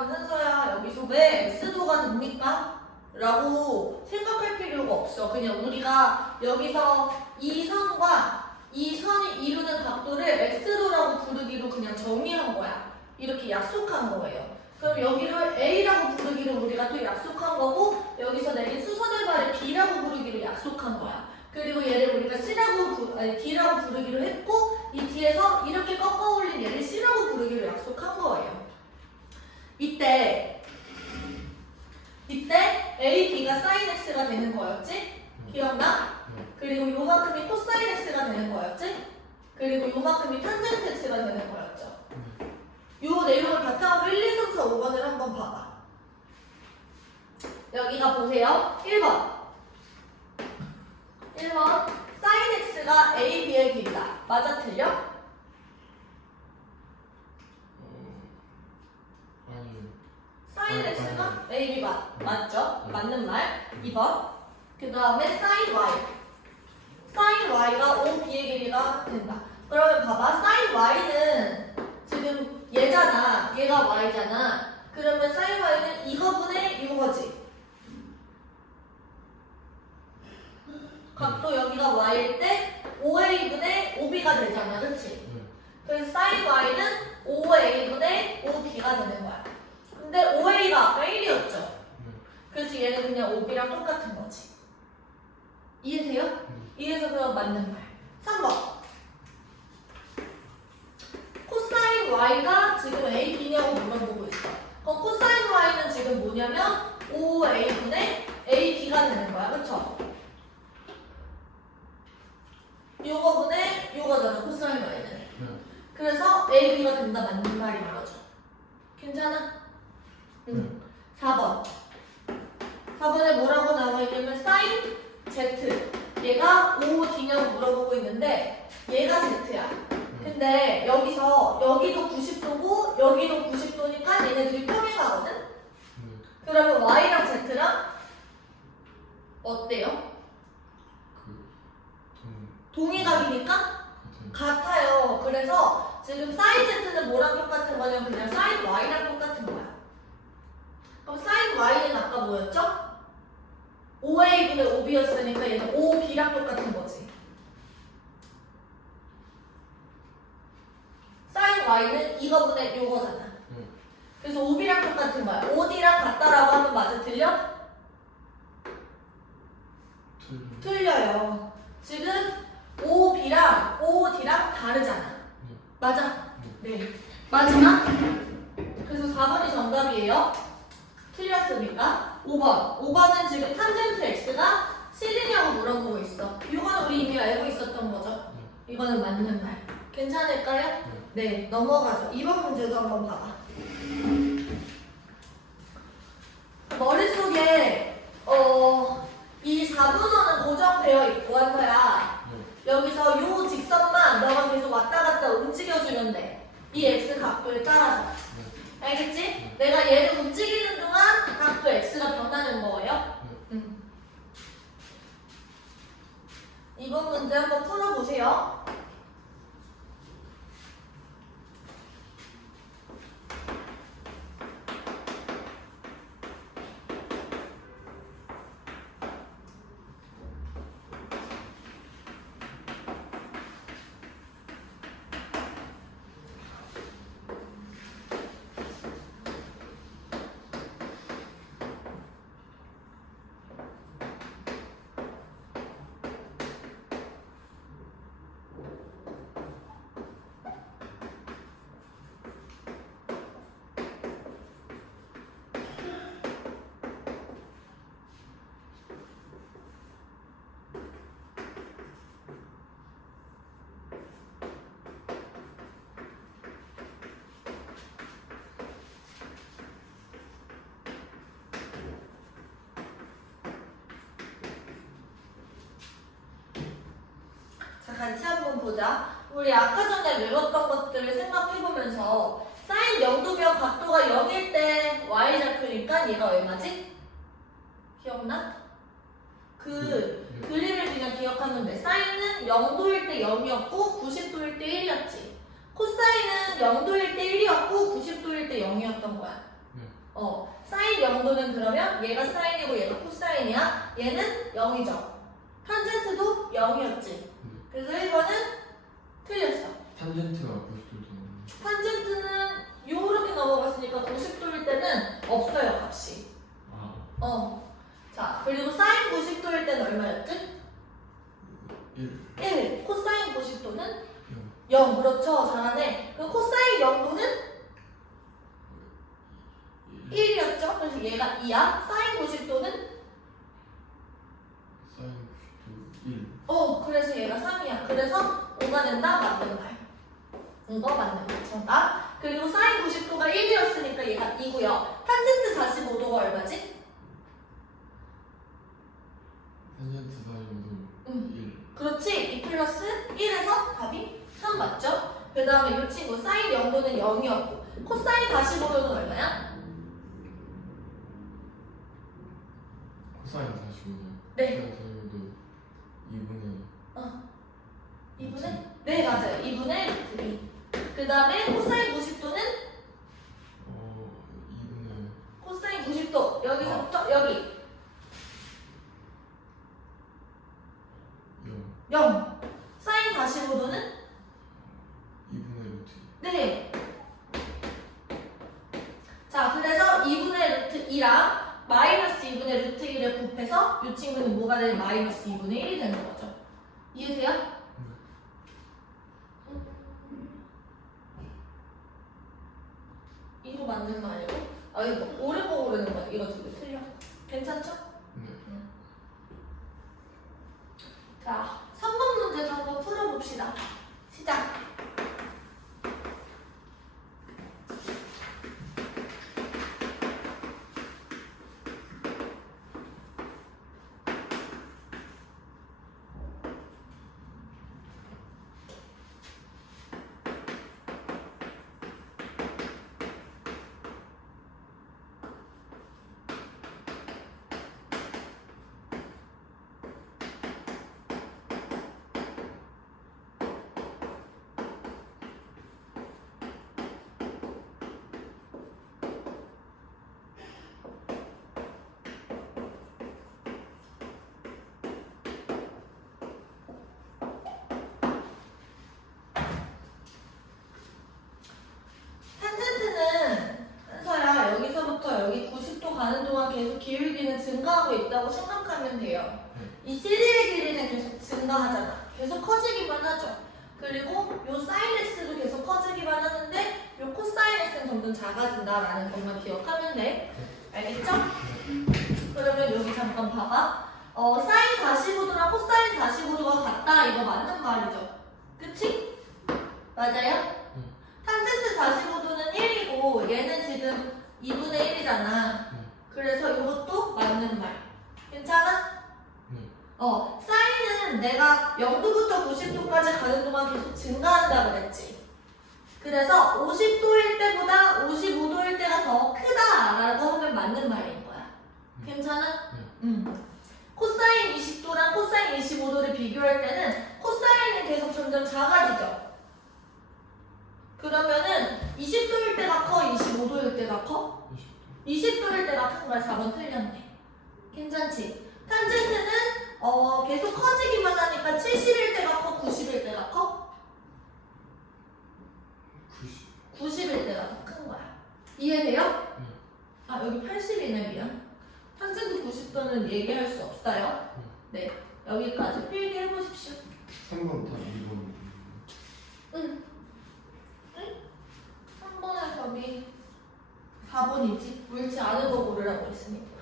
일단 현서야 여기서 왜 X도가 됩니까? 라고 생각할 필요가 없어. 그냥 우리가 여기서 이 선과 이 선이 이루는 각도를 X도라고 부르기로 그냥 정의한 거야. 이렇게 약속한 거예요. 그럼 여기를 A라고 부르기로 우리가 또 약속한 거고 여기서 내린 수선의 발을 B라고 부르기로 약속한 거야. 그리고 얘를 우리가 C라고 부, 아니 D라고 부르기로 했고 이 뒤에서 이렇게 꺾어 올린 얘를 C라고 부르기로 약속한 거예요. 이때 이때 A, B가 sin X가 되는 거였지? 기억나? 그리고 요만큼이 코사인 X가 되는 거였지? 그리고 요만큼이 탄젠트 X가 되는 거였죠. 요 내용을 바탕으로 1, 2, 3, 4, 5번을 한번 봐봐. 여기가 보세요. 1번. 1번. sin X가 A, B의 길이다. 맞아, 틀려? 아니 sin 네, X가 A, B가 맞죠? 네. 맞는 말. 2번. 그 다음에 sin Y. sin Y가 O, B의 길이가 된다. 그러면 봐봐. sin Y는 지금 얘잖아. 얘가 Y잖아. 그러면 sin Y는 이거분의 이거지. 각도 여기가 Y일 때 5A분의 5B가 되잖아. 그치? 네. 그래서 sin Y는 5A분의 5B가 되는 거야. 근데 5A가 아까 1이었죠? 네. 그래서 얘는 그냥 5B랑 똑같은 거지. 이해돼요? 음. 이해서 그럼 맞는 말. 3번. 코사인 Y가 지금 A, B냐고 물어보고 있어. 그럼 코사인 Y는 지금 뭐냐면 5A분의 A, B가 되는 거야. 그쵸? 요거분의 요거잖아. 코사인 Y는. 네. 그래서 A, B가 된다 맞는 말인 거죠. 괜찮아? 응. 4번. 4번에 뭐라고 나와 있냐면 sin Z. 얘가 5, D냐고 물어보고 있는데 얘가 Z야. 근데 여기서 여기도 90도고 여기도 90도니까 얘네들이 평행하거든? 네. 그러면 Y랑 Z랑 어때요? 동의각이니까 같아요. 그래서 지금 sin z는 뭐랑 똑같은 거냐면 그냥 sin y랑 똑같은. 그럼 sin y는 아까 뭐였죠? 5a분의 5b였으니까 얘는 5b랑 똑같은 거지. sin y는 이거분의 요거잖아. 네. 그래서 5b랑 똑같은 거야. 5d랑 같다라고 하면 맞아 들려? 틀려요. 지금 5b랑 5d랑 다르잖아. 네. 맞아? 네. 마지막. 그래서 4번이 정답이에요. 틀렸으니까. 5번. 5번은 지금 탄젠트 x가 실리냐고 물어보고 있어. 이거는 우리 이미 알고 있었던 거죠. 이거는 맞는 말. 괜찮을까요? 네. 넘어가서 2번 문제도 한번 봐봐. 머릿속에 어, 이 4분원은 고정되어 있고 한거야. 네. 여기서 요 직선만 너가 계속 왔다 갔다 움직여주면 돼. 이 x 각도에 따라서. 네. 알겠지? 내가 얘를 움직이는 각도 x가 변하는 거예요. 네. 음. 이번 문제 한번 풀어보세요. 자, 같이 한번 보자. 우리 아까 전에 외웠던 것들을 생각해보면서 사인 0도면 각도가 0일 때 y좌표니까 얘가 얼마지? 기억나? 그 네. 그림을 그냥 기억하면 돼. 사인은 0도일 때 0이었고 90도일 때 1이었지. 코사인은 0도일 때 1이었고 90도일 때 0이었던 거야. 영도는 그러면 얘가 사인이고 얘가 코사인이야. 얘는 0이죠. 탄젠트도 0이었지. 그래서 1번은 틀렸어. 탄젠트가 90도 되는 탄젠트는 요렇게 넘어갔으니까 90도일 때는 없어요, 값이. 아 어. 자, 그리고 사인 90도일 때는 얼마였지? 1 1. 코사인 90도는 0 0. 그렇죠. 잘하네. 그럼 코사인 0도는 1 1이었죠? 그래서 얘가 2야. 사인 90도는 사인 90도 1 어, 그래서 얘가 3이야. 그래서 5가 된다? 맞는 말. 이거 맞는 말. 정답. 그리고 사인 90도가 1이었으니까 얘가 2고요. 탄젠트 45도가 얼마지? 탄젠트 사인도 음. 1 그렇지. 2 플러스 1에서 답이 3 맞죠? 그 다음에 이 친구 사인 0도는 0이었고 코사인 45도는 얼마야? 코사인 45도 네. 코사인 45도 2분의 2분의? 네, 맞아요. 2분의 루트 2. 그 다음에 코사인 90도는 어 2분의 코사인 90도. 여기서부터 여기 0 0. 사인 45도는 2분의 루트 네. 자, 그래서 2분의 루트 2랑 마이너스 2분의 루트 1을 곱해서 이 친구는 뭐가 되는 마이너스 2분의 1이 되는 거죠. 이해돼요? 이거 맞는 말이고? 아 이거 오래 보고 그러는 거야. 이거 두개 틀려. 괜찮죠? 네 자 3번 문제도 한번 풀어봅시다 시작 탄젠트는 한서야 여기서부터 여기 90도 가는 동안 계속 기울기는 증가하고 있다고 생각하면 돼요. 이 CD의 길이는 계속 증가하잖아. 계속 커지기만 하죠. 그리고 요 x도 계속 커지기만 하는데 요 코사인 x는 점점 작아진다라는 것만 기억하면 돼. 알겠죠? 그러면 여기 잠깐 봐봐. 어, 사인 45도랑 코사인 45도가 같다. 이거 맞는 말이죠. 그치? 맞아요? 탄젠트 45도는 1이고 얘는 지금 2분의 1이잖아. 네. 그래서 이것도 맞는 말. 괜찮아? 네. 어, 사인은 내가 0도부터 90도까지 가는 동안 계속 증가한다 그랬지. 그래서 50도일 때보다 55도일 때가 더 크다라고 하면 맞는 말인 거야. 괜찮아? 네. 응. 코사인 20도랑 코사인 25도를 비교할 때는 코사인은 계속 점점 작아지죠. 그러면은 20도일 때가 커, 25도일 때가 커? 20도 20도일 때가 큰 거야. 4번 틀렸네. 괜찮지? 탄젠트는 어, 계속 커지기만 하니까 70일 때가 커, 90일 때가 커? 90 90일 때가 더 큰 거야. 이해돼요? 네. 아, 여기 80이네, 미안. 탄젠트 90도는 얘기할 수 없어요. 네. 여기까지 필기해 보십시오. 3번 다 2번 응. 응? 3번에 답이 4번이지. 옳지 않은 거 고르라고 했으니까.